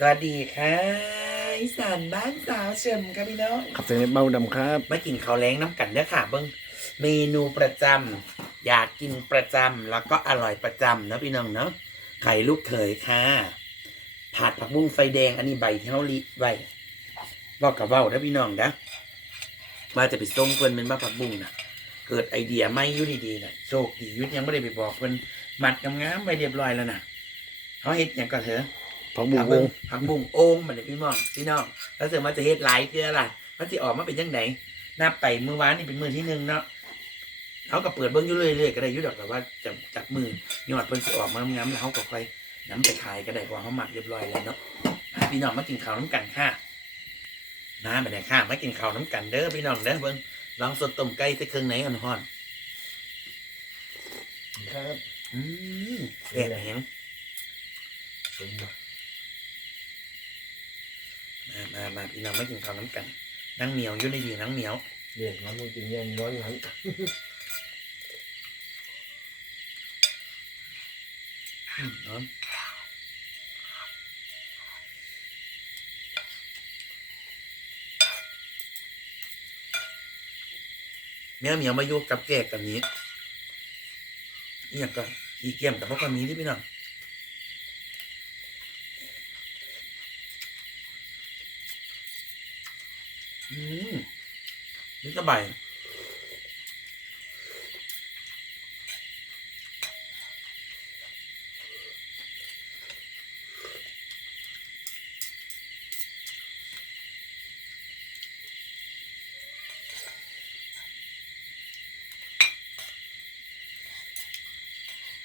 สวัสดีค่ะอีสานบ้านสาวเฉิมครับพี่น้องขับเสนเบาดำครับมากินข้าวแล้งน้ำกันเด้อค่ะ เบิ้งเมนูประจำอยากกินประจำแล้วก็อร่อยประจำนะพี่น้องเนาะไข่ลูกเขยค่ะ ผัดผักบุ้งไฟแดงอันนี้ใบที่เขาลิไว้บอกกับเว้านะพี่น้องนะว่าจะไปส่งเพิ่นเป็นบ้าผักบุ้งนะเกิดไอเดียไม่อยุ่ดีๆนะโชคดีอยุทธยังไม่ได้ไปบอกเพิ่นมัดงามๆไปเรียบร้อยแล้วนะเขาเฮ็ดอย่างก็เถอะ ผักบุ้งผักวบุ้งงผักบุ้งโอ่งมันเลยพี่น้องพี่น้องแล้วเสร็จมาจะเฮ็ดหลายเกลือล่ะมันสิออกมาเป็นยังไงนับไปมือวานนี่เป็นมือที่หนึ่งเนาะเขาก็เปิดเบิ้งอยู่เรื่อยๆก็ได้อยุ่ดอกแต่ว่าจากจากมือยอดเพิ่นสิออกมางามๆแล้วเขาก็ค่อยน้ำไปขายก็ได้เพราะเขาหมักเรียบร้อยแล้วเนาะอะพี่น้องมากินข้าวน้ำกันค่ะน้าไปไหนค่ะมากินข้าวน้ำกันเด้อพี่น้องเด้อเบิ้งลองสดต้มไก่ใส่เครื่องไหนอ่อนครับๆอืมแซ่บแหง สมมา มามาพี่น้องมากินข้าวน้ำกัน นั่งเหนียวอยู่ในดีนั่งเหนียวเรียกน้ำมันกินแย่งร้อนหลังอืมร้อนแม่เหมียวมาอยู่กับแก่กับนี้นี่อย่างก็อีเกียมแต่พวกคนนี้ที่พี่น้อง อืมนี่สบาย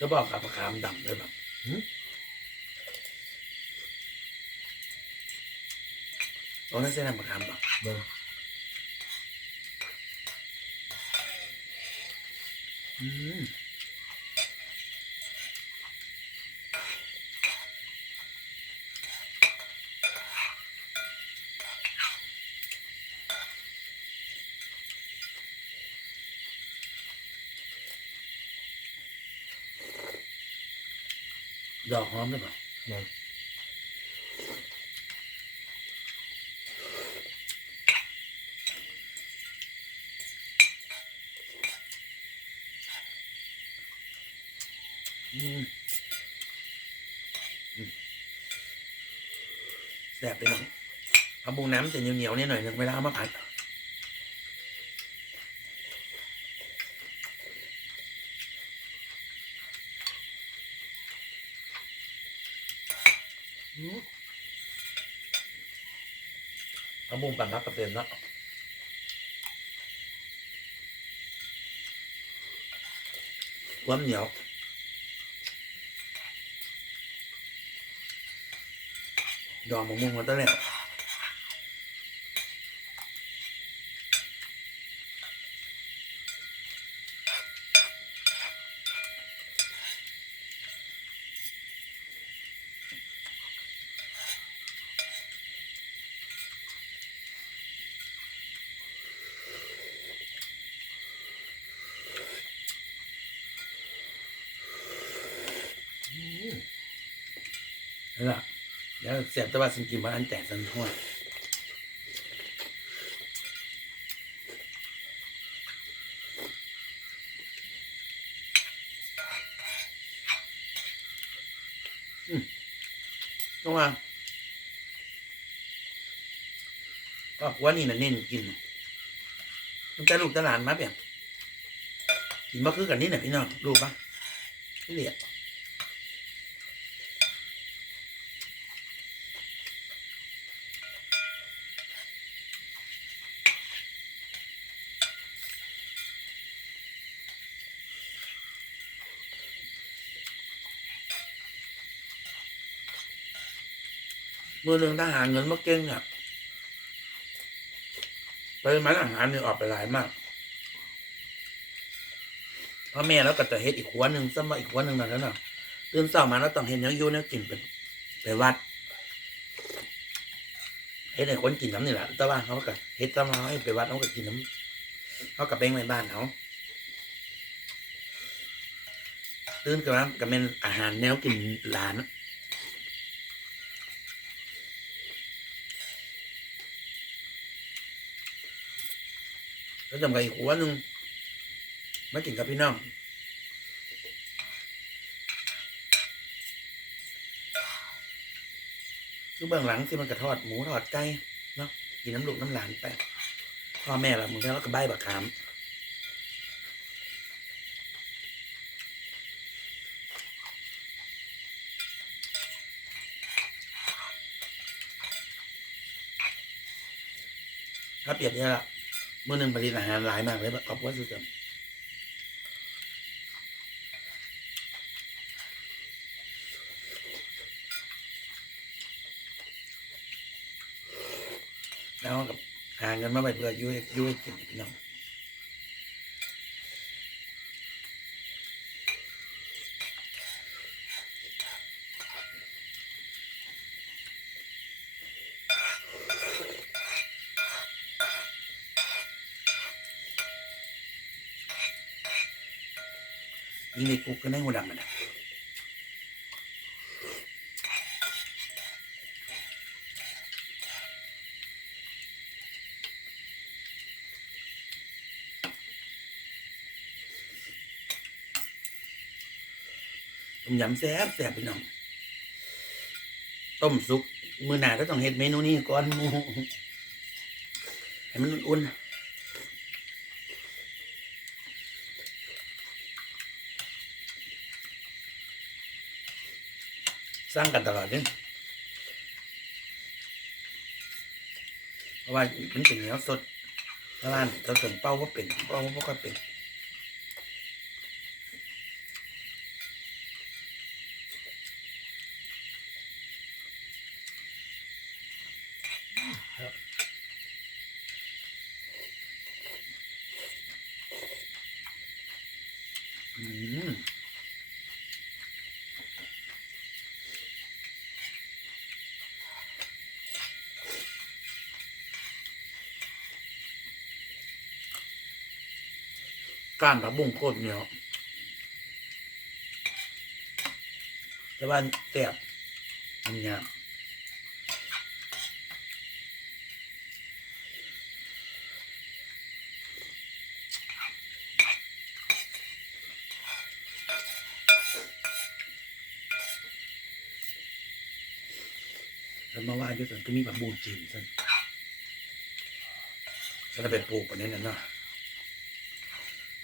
จะบอกกับประคามดำเลยแบบ โอ้นั่นเส้นน้ำประคามปะเบิ่งอืมดอกหอมด้วยปะเบิ่งอื แสบไปหน่อยเอาบุงน้ำจะเหนียวๆเนี่ยหน่อยหนึ่งเวลาเอามาผัดเอาบุงปั่นรับกระเต็นแล้วความเหนียว ดอกมะม่วงมาตั้งแต่นั่นแหละ แล้วเสียบตะวันสันกินมาอันแตกสันทั่วอืมต้องว่าก็ว่านี่นะเน้นกินตั้งแต่ลูกตหลานมาเปลี่ยนกินมาคือกันนี่น่ะพี่น้องรู้ปะที่เหลียม อหนึ่งถ้าหาเงินมาเก่งอะปริมาณอาหารเนี่ยออกไปหลายมากพ่อแม่แล้วก็จะเฮ็ดอีกหัวหนึ่งซ้ำมาอีกหัวหนึ่งนั่นแล้วเนาะตื่นเช้ามาแล้วต้องเห็นยังอยู่เนี่ยกินเป็นไปวัดเฮ็ดให้คนกินน้ำนี่แหละแต่ว่าเขาก็เฮ็ดซ้ำมาให้ไปวัดเขาก็กินน้ำเขากับเป้งในบ้านเขาตื่นกันมาก็เป็นอาหารแนวกินหลาน แล้วจำกับอีกหัวหนึ่งมากินกับพี่น้องคือเบื้องหลังที่มันกระทอดหมูทอดไก่เนาะกินน้ำลูกน้ำหลานไปพ่อแม่ละมึงแล้วก็ใบบักขามถ้าเปรียบเนี่ยละ มื่อหนึ่งผลิตอาหารหลายมากเลยแบบขอบคุณสุดๆแล้วกับหาเงินมาไปเพื่ออยุ่ยยุ่ยกินพี่น้อง ยิงในกุกก็ในหัวดำมันนะต้มยำแซ่บแซ่บพี่น้อง ต้มซุป มือหนาก็ต้องเฮ็ดเมนูนี้ก่อนมูให้มันอุ่นๆ สร้างกันตลอดเนี่ยเพราะว่ามันเป็นเนื้อสดร้านเราส่วนเป้าว่าเป็นเป้าว่าก็เป็นอืม ก้านผักบุ้งโคตรเหนียวแต่ว่าแซ่บมันยากแล้วมาว่าด้วยกันก็มีผักบุ้งจีนซั่นจะไปปลูกปนนี้นั่นเนาะ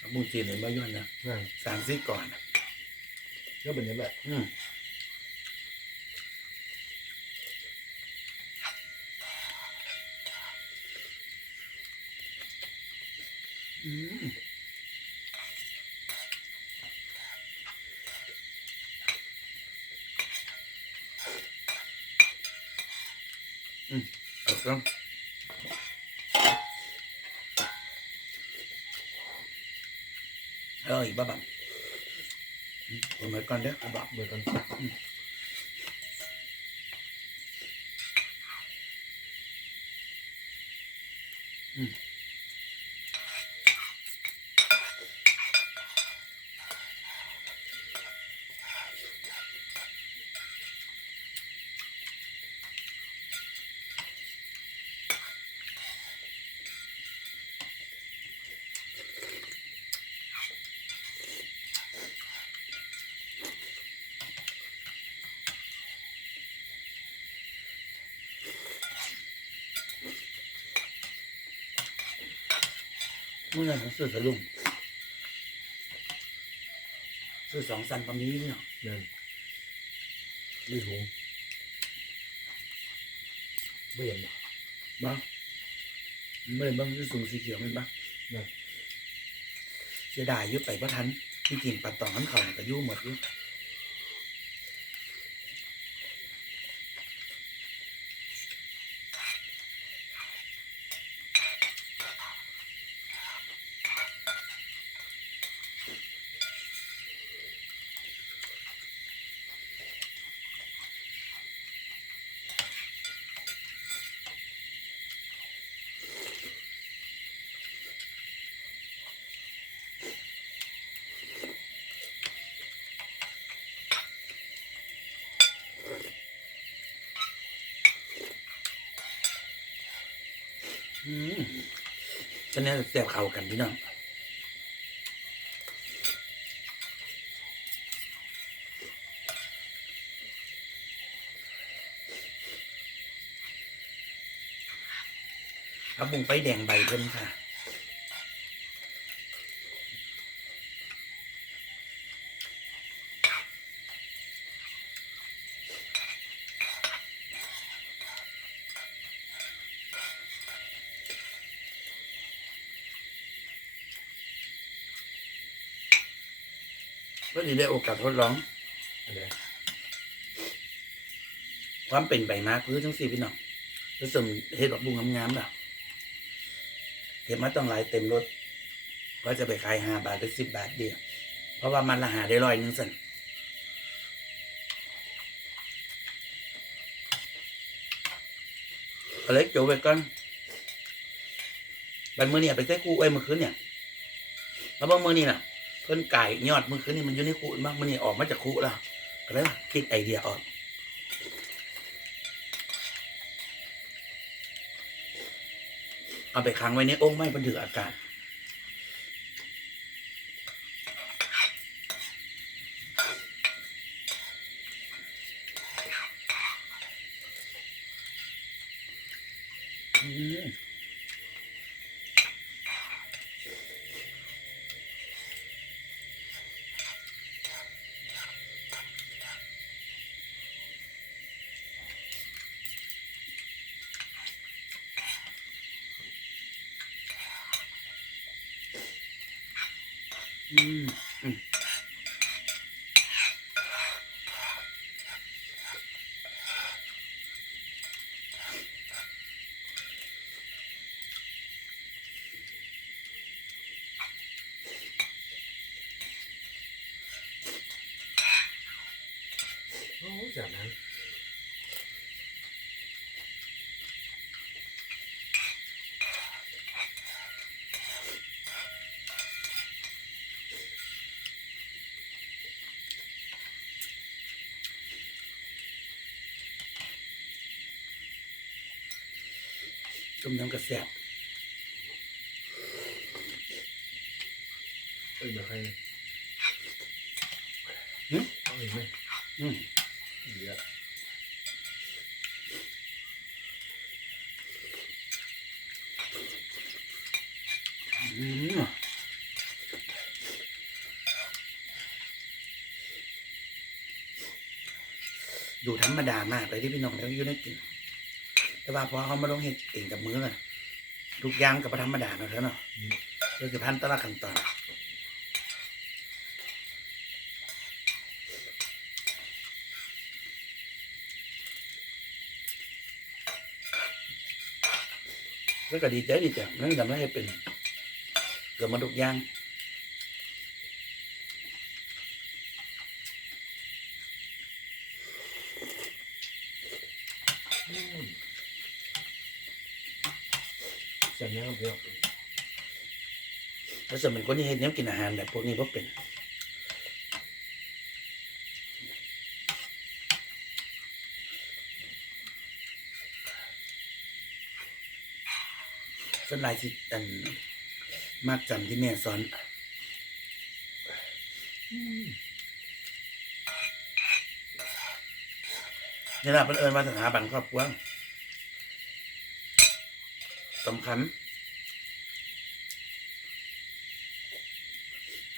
ผักบุ้งจีนเห็นบ่ย้อนนะนั่นสามซี่ก่อนก็เป็นอย่างนี้แหละอืมอืมอืมเอาครับ เอ้ยบ้าบังอืมเมาก่อนเด้อบ้าบังเบิดกันเมื่อไหร่เขาซื้อสลุงซื้อสองสันประมีเนาะนั่นรีถุงไม่เห็นหรอบ้างไม่เห็นบ้างที่สูงสีเขียวไม่บ้างนั่นเสียดายอยุบไปพระทันที่กินปัดตองน้นเขาก็อยุ่หมดอยุ่ อืมฉะนั้นแซ่บเข่ากันพี่น้องเอาบุ้งไฟแดงใบเพิ่นค่ะ ได้โอกาสทดลอง ความเป็นใบมากพื้นทั้งสี่พี่น้องผสมเห็ดดอกบุ้งงามๆล่ะเห็ดมาต้องหลายเต็มรถก็จะไปขายห้าบาทหรือสิบบาทเดียว เพราะว่ามันละหาได้ร้อยหนึ่งสันเอาเล็กโจไปก่อนบันมือเนี่ยไปใส่คู่ไอ้ยมือคืนเนี่ยแล้วบางมือนี่น่ะ เพิ่นไก่ยอดมือคืนนี่มันอยู่ในคุนมากมันนี่ออกมาจากคุแล้วก็เลยคิดไอเดียออกเอาไปค้างไว้ในองค์ไม้บรรถืออากาศ อืม อืม มยำกระแสบเอ้ยเดี๋ยวใครหึเอาอีกไหมอืมเดี๋ยวอืมดูธรรมดามากเลยที่พี่น้องแล้วอยู่ได้กิน แต่ว่าพอเขามาลงเห็ดเองกับมือเลยทุกอย่างกับธรรมดาเนาะเถอะเนาะเรื่องพันแตละขั้นตอนแล้วก็ดีใจดีใจนั่นทำให้เป็นเกือบหมาทุกอย่าง อืมจากนั้น เดียวแล้วส่วนเป็นคนที่เห็นเนี้ยกินอาหารแบบพวกนี้พวกเป็นส่วนหลายที่อันมากจำที่แม่สอนนี่แหละเป็นเอิญมาสถาบันครอบครัวสำคัญ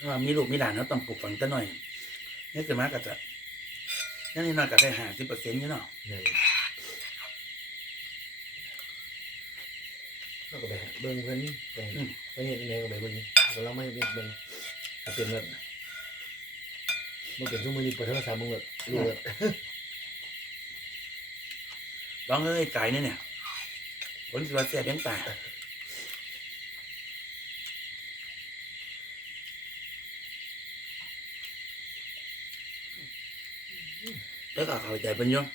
ว่ามีลูกมีหลานเราต้องปลูกฝังแต่หน่อยนี่คือมากก็จะนั่นนี่น้อยก็ได้หาสิบเปอร์เซ็นต์อยู่เนาะไงเราก็ไปหาเบิ้งเพิ่นไปไปเห็นยังไงก็ไปเบิ้งก็เราไม่เห็นเบิ้งก็เป็นแบบมันเป็นชั่วโมงนี้เปิดโทรศัพท์มึงแบบรู้แบบร้องเอ้ยไก่เนี่ยเนี่ยผลสิว่าเสียเลี้ยงตาย แล้วก็เข้าใจเป็นอยัง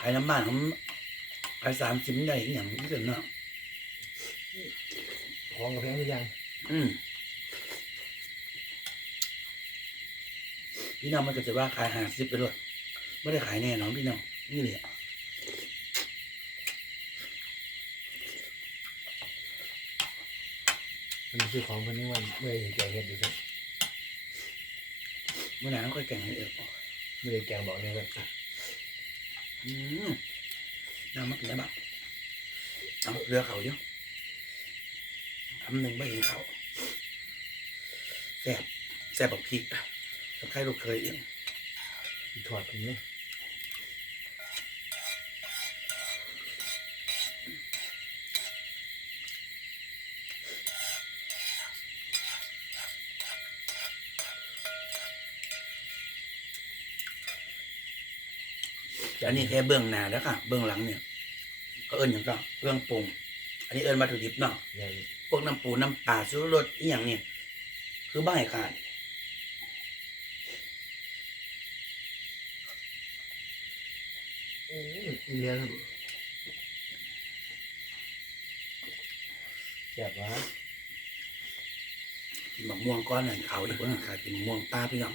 ขายน้ำบ้านผมขายสามสิบได้อหย่างนี้เกินเนาะของกับแพงหรือยัง อืมพี่น้องมันก็จะว่าขายหาสิบไปเลยไม่ได้ขายแน่นอนพี่น้องนี่เลยมันซื้อของเพิ่นนี่วันเมื่อไหร่แกงเฮ็ดอยู่ครับเมื่อไหร่ต้องค่อยแกงให้เออ เมื่อไหร่แกงบอกเนี่ยครับอืมน้ำมันกินได้บ้างเอาเรือเขาเยอะคำหนึ่งไม่เห็นเขาแซ่บแซ่บบอกพริกกับใครลูกเคยเองถอดผมเนี่ ยอันนี้แค่เบื้องหน้าแล้วค่ะ เบื้องหลังเนี่ยเขาเอิญอย่างก็เรื่องปรุง อันนี้เอิญวัตถุดิบเนาะอย่างพวกน้ำปูน้ำปลาชูรสอีหยังเนี่ยคือบ้าให้ขาดโอ้ยอีเลียครับแซ่บวะกินมะม่วงก้อนหนึ่งเขาอีกว่าค่ะกินมะม่วงป้าพี่น้อง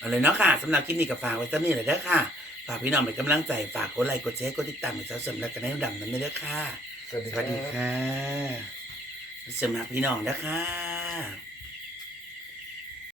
เอาเลยเนาะค่ะสำหรับคลิปนี้กับฝากไว้สักนี่เลยเด้อค่ะ ฝากพี่น้องเป็นกำลังใจ ฝากกดไลค์กดแชร์กดติดตามให้สาวสมแล้วกันให้ดังนั้นด้วยเด้อค่ะ สวัสดีสครัวัสดีบค่ะสำหรับพี่น้องนะคะ